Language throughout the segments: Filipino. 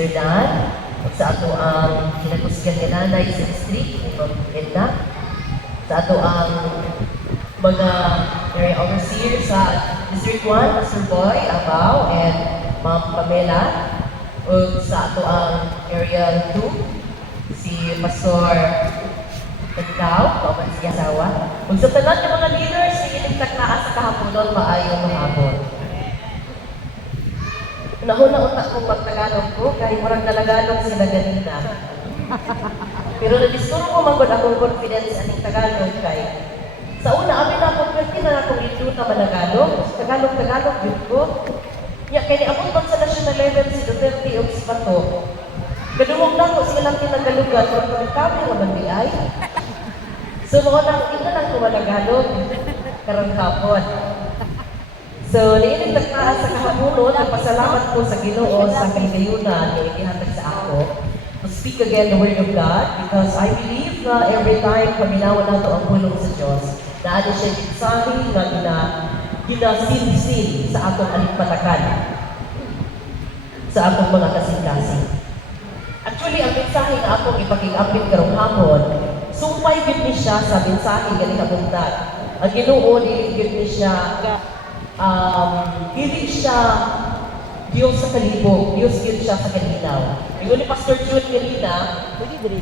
Sir Dan, sa ato ang kinakusgan ni Nanay sa district, Ma'am Edna, sa ato ang mga area overseer sa District 1, Pastor Boy, Abaw, and Ma'am Pamela, ug sa ato ang Area 2, si Pastor Tagdaw, kauban siya asawa, ug sa tanan ng mga leaders na iligtaknaan sa kahaponon, maayong mahapon. Nahuna utak kong magtagalog ko, kahit marang nalagalog sila ganina. Pero nagisturo ko magod akong confidence aning Tagalog kay sa una, amin na ako, pwede na akong ituta managalog, Tagalog yun ko. Ya, kaya niabot bang sa national level si Duterte o si Bato. Kadungog na ko silang tinagalugan, kung kami naman di ay. So, mga nang, hindi na lang ko managalog, karang kapon. So, niinigtaktaan sa kahamunon, nagpasalamat ko sa Ginoo sa kaligayunan na ikihatag sa ako to speak again the Word of God because I believe na every time paminawan nato ang pulong sa Diyos, na ano siya mensahe na ginasinsin sa atong alipatakan, sa atong mga kasing-kasing. Actually, ang mensahe na akong ipakigambit karong hapon, sumpay gid ni siya sa mensahe gali kabuntag. Ang Ginoo dili gid ni siya dili siya Diyos sa kalibog, Diyos yun siya sa kalinaw. Yung ni Pastor June kanina,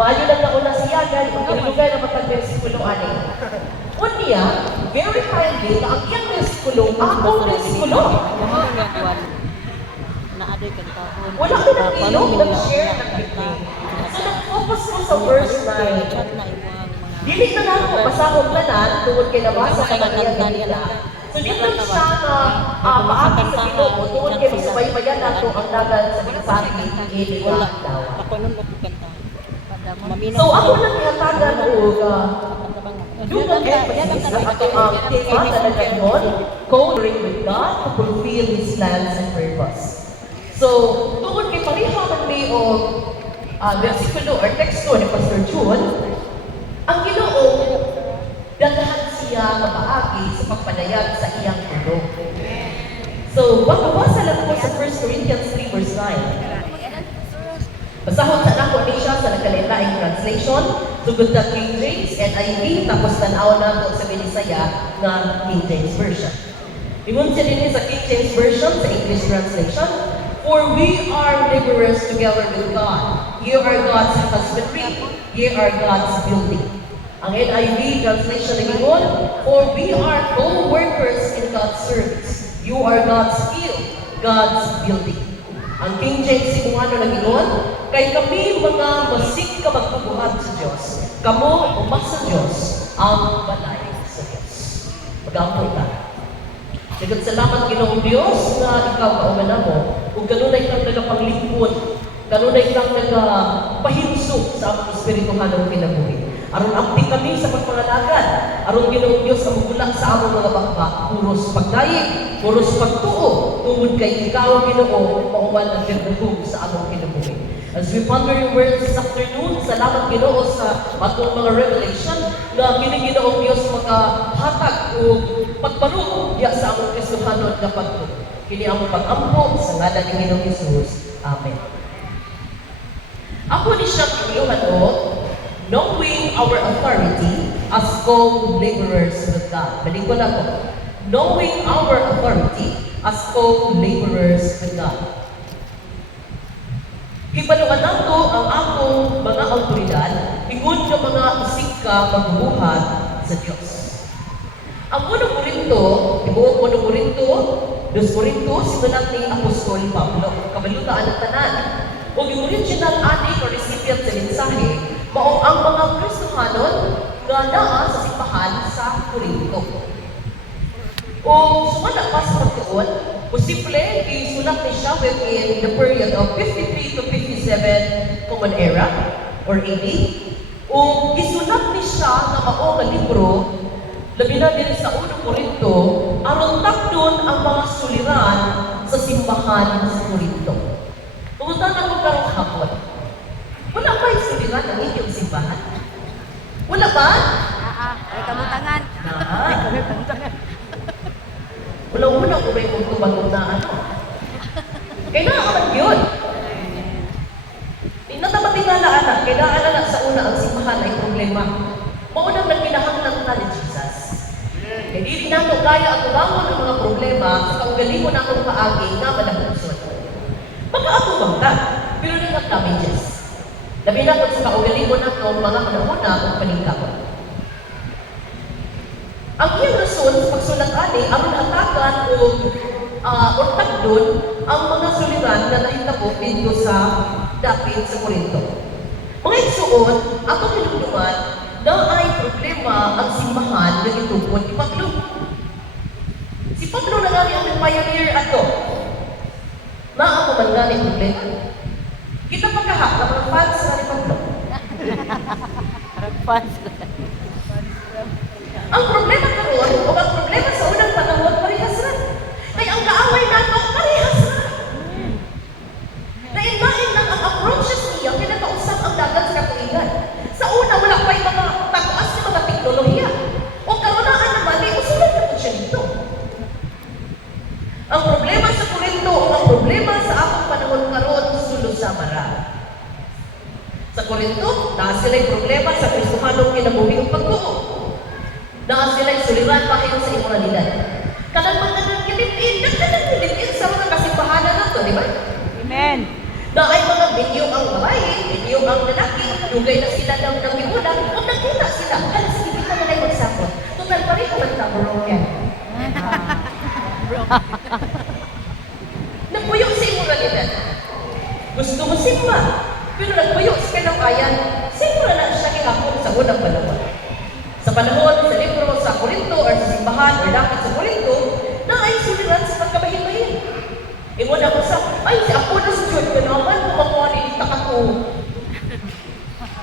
maayo lang nauna siya, kung kinilugay na matag versikulo ani. Unya, very kindly, na ang iyang versikulo, akong versikulo. Wala ko nang ilog, nag-share, nag-picnic. So, nag-focus ko sa verse 9. Dili na lang ako, pasahog na na, tungkol kay nabasa ka ng iyang kanila. So, dito siya na paagi sa Ginoo, tungkol kay subaybayan nato ang dagan sa mensahe ng iligang daw. So, ako lang ihatagan o dugang emphasis na ato ang tema na nagayon, co-laboring with God to fulfill His plans and purpose. So, tungkol kay pareha man may o versikulo or teksto ni Pastor June, ang Ginoo daghan siya mapaagi sa pagpadayag sa iyang tulong. So, babasa lang po sa 1 Corinthians 3 verse 9. Basahon sa nako ni siya sa nakalain-laing translation, sugod na King James, NIV, tapos tanaw na sa Binisaya na King James Version. Ingon siya din sa King James Version, sa English translation, for we are laborers together with God. Ye are God's husbandry, ye are God's building. Ang NIV translation na ingon, for we are co-workers in God's service. You are God's field, God's building. Ang King James Cebuano na ingon, kay kami mga masig ka magbubuhat sa Diyos. Kamo umak sa Diyos, ang balay sa Diyos. Mag-ampun ta. Dagat salamat Ginoong Diyos na ikaw kauman mo, kung kanunay kang nagapanglingkod, kanunay kang nagapahinsog sa among espirituhan ng pinabuhi. Aron ampi kami sa pagpangalagan, aron Ginoong Diyos ang mugulak sa among mga bakbak, puros pagdayeg, puros pagtuo, tungod kay ikaw Ginoo, mauman ang gandahog sa among pinabuhi. As we ponder your words this afternoon, salamat Ginoo sa atong mga revelation na kini Ginoong Diyos makahatag o pagparo diya sa among Kristohanon nga pagtuo. Kini among pag-ampo sa ngalan ni Ginoong Hesus. Amen. Ako ni siya kiluhan o, knowing our authority as co-laborers with God. Balik ko lang ko. Knowing our authority as co-laborers with God. Hibaluan nato ang akong mga autoridad, ingon nga mga isig ka magbubuhat sa Diyos. Ang 1 Corinto, ibuong 1 Corinto, 2 Corinto, sinulat ni Apostol Pablo, kabalutaan ng tanan. O yung original adik o recipient sa mensahe, mao ang mga Kristohanon nga naa sa simbahan sa Corinto. O sumala pa sa pagtuon, posible isulat ni siya within the period of 53 to 57 Common Era or AD. O isulat ni siya na mao nga libro, labi na din sa 1 Corinto, aron takdon ang mga suliran sa simbahan sa Corinto. Pumunta na ko karong hapon. Wala ba yung suliran ang inyong simbahan? Wala ba? Ay kamutangan. Wala-una ko may kung tumatong na ano. Kailangan yun. kilala anak, kaya naalala sa una ang simbahan ay problema. Maunang nagkinahanglan ta ni Jesus. Kaya di nato kaya at ulangon ang mga problema sa kaugalingon akong kaagi nga malagusod. Makaatubang ta, pero di nga damages. Labi na sa kaugalingon akong mga panahuna ang paningkamot. Ang iyang rason sa pagsulat ani aron hatakan o tagdon ang mga suliran na nahitabo dito sa dapit sa Korinto. Mga igsuon, ako tinulungan na ay problema ang simbahan na itupon ni Pablo. Si Pablo na gani ang pioneer ato. Naa ko man gani problema. Kita pagkahap na mga fans na ni Pablo. Ang problema karon o ang problema sa unang panahon parehas ra. Kaya ang kaaway nato parehas ra. Nainlain lang ang approaches niya kinakausap ang dagat sa katuigan. Sa una wala pa yung mga taguas ng mga teknolohiya. O karunaan naman ay usulan na po siya dito. Ang problema sa Korinto o ang problema sa akong panahon karon sulo sa mara. Sa Korinto, na sila'y problema sa Kristohanong kinabuhing pagtuo. Na sila'y suliran pa kayo sa imoralidad. Kanang mga nagkilipin sa mga kasimbahanan nato, di ba? Amen. Na ay mga binyo ang babae, binyo ang lalaki, dugay na sila ng imunan, o nagkita sila. Kaya sa ibig na nalay magsapot. Tutal pa rin kung nagka-broken. Nagpuyo sa imoralidad. Gusto mo simba, pero nagpuyo sa kanawayan, simula na siya kihapon sa unang panahon. Sa panahon, sa libro sa Korinto or sa simbahan or lakit sa Korinto, na ay suliran sa pagkabahin-bahin. Ingon ako sa, ay, si ako na sa Diyos, ganaman, kumakuha ni Ita ako.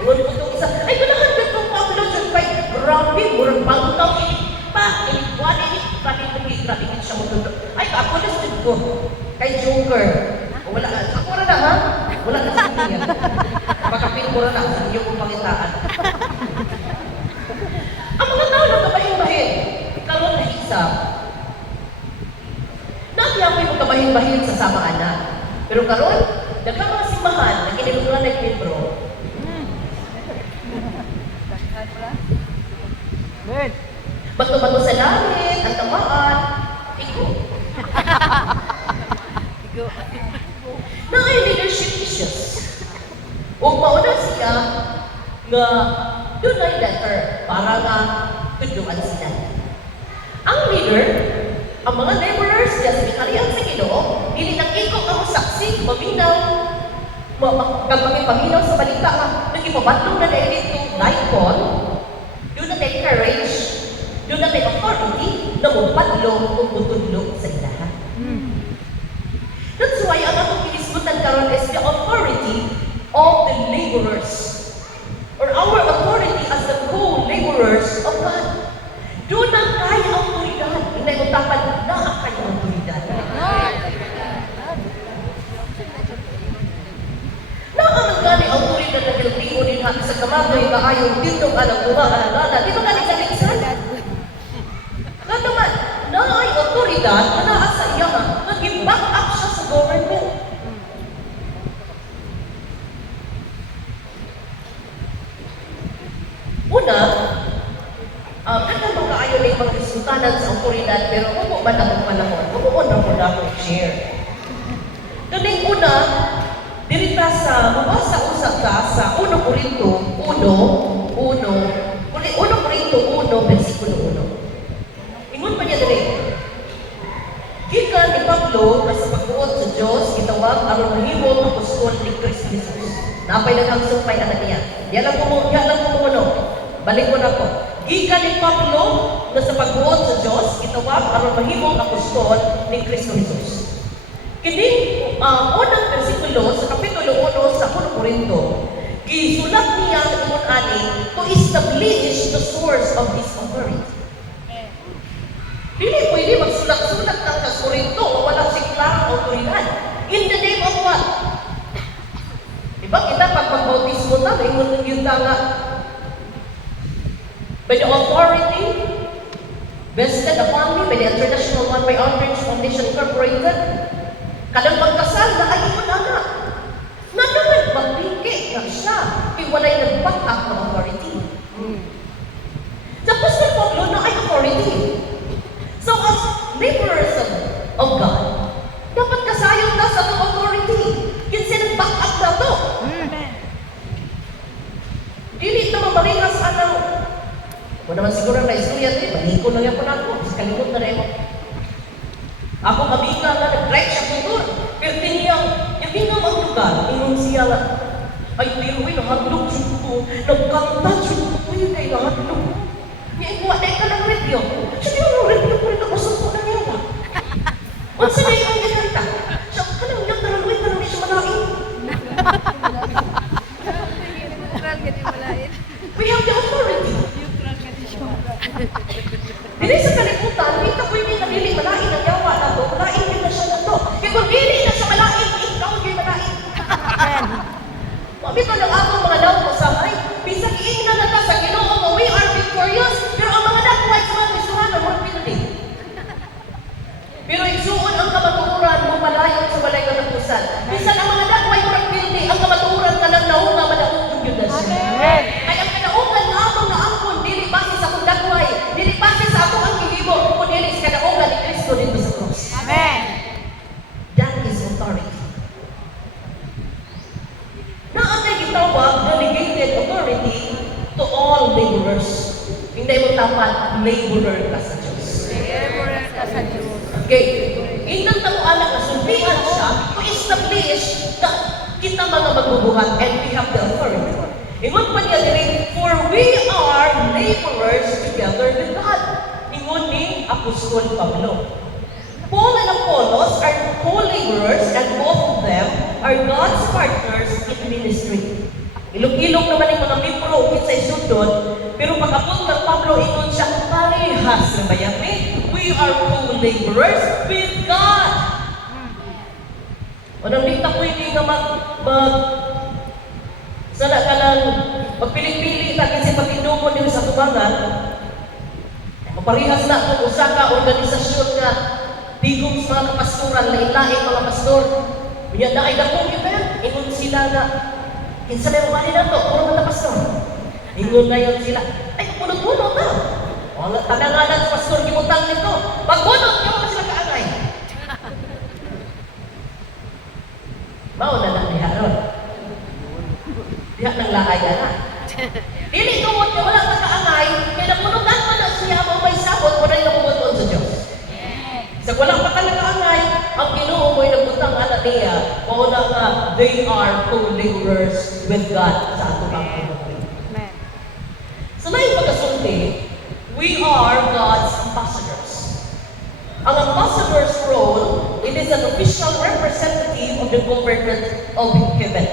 Ingon ko itong isa, ay, ganahan ka itong Pablo, Diyos, kay grabe, murang pangtaw, pa, inikwan, grabe siya mo tundo. Ay, ako na sa Diyos ko, kay Joker. Wala, ako na ha? Wala na sa niya. Makapin ko na sa iyo kong pangitaan. Ang mga tao na kabahin-bahin, karoon na isa, nakiyapoy mo kabahin-bahin sa samaan na. Pero karoon, daghang mga simbahan na kiniluturan ng libro. Bato-bato sa langit, ang tamaan, iko. Na ay leadership issues. O mauna siya nga doon ay letter para nga tudluan sila. Ang leader, ang mga laborers diya sa ikariang sa Ginoo, dili nang ikaw ang saksi, maminaw, paminaw sa balita nga, nag-ipabatlong na dahil dito, like Paul, doon na may courage, doon na may authority, na mabatlong o mutudlo sa ilahan. That's why ang atong kinisbutan karon is the authority of the laborers, or our authority as the co-laborers of God. Doon ang kaya autoridad. Hindi mo tapan na ang kaya autoridad. Na ang gani autoridad na Pilipino din hati sa kamagay na ayaw dito alam alala. Di ba gani kaliksan? Nga naman, na ay autoridad na naasa iya nga, nag-back up siya sa government. Una, mga kaayon na yung mga resultanan sa autoridad, pero kung ba na akong panahon, kung na mo na akong share. Galing una, dirita sa, mabasa-usap ka sa 1 Corinto 1, versikulo 1. Ingon pa niya dali. Gikan ni Pablo na sa pagbuot sa Diyos, gitawag aron mahimo ang apostol ni Kristo Jesus. Napay naghang sumpay anak niya. Yan lang kumuno. Balik ko na po. Gikan ni Pablo na sa pagbuot sa Diyos, gitawag aron mahimo ang apostol ni Kristo Jesus. Kini unang versikulo sa kapitulo 1 sa 1 Corinto, gisulat niya ang ingon ani to establish the source of this authority. Dili pwede magsulat-sulat ng sa Corinto o walang siklarang autoridad. In the name of what? Diba kita pag magbautismo na, may ngunong yun nga by the authority vested upon me by the International One Way Outreach Foundation Incorporated, kadang magkasal na ay mo anak. Na naman, magbigay na siya siya nga, ay, pero nahadlok siya ko, nagkanta siya ko, kay nahadlok. Ngayon, wala ka ng review. Siya, di mo review ko rin ako sa po na niya ba? What's the name of the kanta? Siya, kanang yung talalawin, kanang siya malain. We have the authority. Dili sa kalimutan, kita ko yung nabili, malain ang yawa na to, malain din na siya na to. Kaya kung dili na siya malain, ikaw yung malain. Mabito lang ako mga law ko sa hay, bisag iingnan na ta sa Ginoo nga we are victorious, pero ang mga nakuhay sa mga Kristohano, more pinili. Pero igsuon ang kamatuoran mo malayo sa walay katapusan. Bisan ang mga nakuhay more pinili, ang kamatuoran ka lang naunga madaugod yun na siya. Ay ang kadaungan nga ako na ampon, dili base sa kong nakuhay, dili base sa ako ang gihimo, kung dili sa kadaungan ni Kristo dito sa cross. Amen. That is authority. Na ang gitawag delegated authority to all laborers. Hindi mo tapat, laborer ka sa Diyos. Okay. Indang tamo anak na sundihan siya to establish na kita mga magbubuhat and we have the authority. Ingon pa niya diri, for we are laborers together with God. Ingon ni Apostol Pablo. Paul and Apollos are co-laborers and both of them are God's partners in ministry. Ilog-ilog naman yung mga membro sa isudon, pero pag-apot ng Pablo, ingon siya, parehas na bayami. We are co-laborers with God. O nang dita ko hindi nga sana ka lang magpiling-pili ka kasi pagtinungo din sa tubangan, maparihas na kung usa ka organisasyon nga tigong sa mga kapastoran, lain-lain mga pastor. Kaya na ay dakong yun yan. Ingon sila na, kinsa na yung mali na to, puro mga pastor. Ingon na yun sila, ay, punot-punot na. O, tananganan sa pastor, gimutang nito. Pag-punot, yung mga sila kaangay. Mao na lang diha ron. Diha nang lahay na. Dili kumot ka, wala ka kaangay, kaya napunutan mo na siya, mo may sabot, wala yung napunutan sa Diyos. Sa walang pagkalakaangay, ang Ginoo mo'y nagbuntang anak niya, mauna nga, they are co-laborers with God sa ato ang pagkakulit. Sa may pagkasulti, we are God's ambassadors. Ang ambassador's role, it is an official representative of the government of heaven.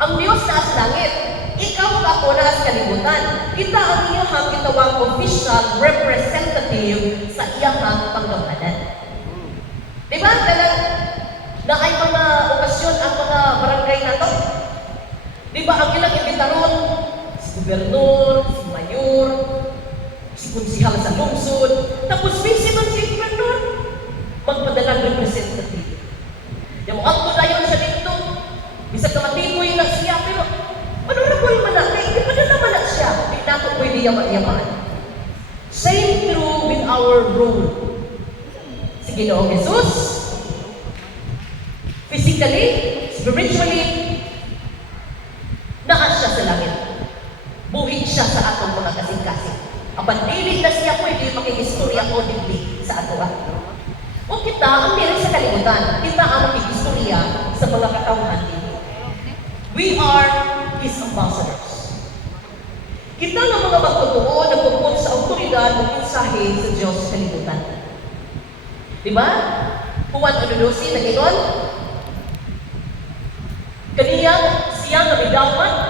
Ang Diyos na sa langit, ikaw ako na sa kalibutan. Kita ang iyahang gitawang official representative sa iyahang panggamhanan. Diba? Na ay mga okasyon ang mga barangay na to. Diba ang ilang imbitaron? Si gobernador, si mayor, si konsihal sa lungsod, tapos busy man si gobernador, magpadalang representative. Yung ako na yun siya dito, bisag na matikoy na siya, pero ano na po yung manakay? Hindi pa na naman na siya. Hindi nato pwede yaman-yaman. Same true with our role. Si Ginoong Jesus, physically, spiritually, naa siya sa langit. Buhi siya sa atong mga kasing-kasing. Ang pandili na siya pwede makihistorya o digli sa ato. O kita, ang meron sa kalimutan, kita ang makihistorya sa mga katawhan dito. We are His ambassadors. Kita ng mga magtotoo nagpupun sa autoridad ng mensahe sa Diyos sa kalibutan. Diba? Juan Anunosi, nag-inon? Kaniya, siya nga may dapat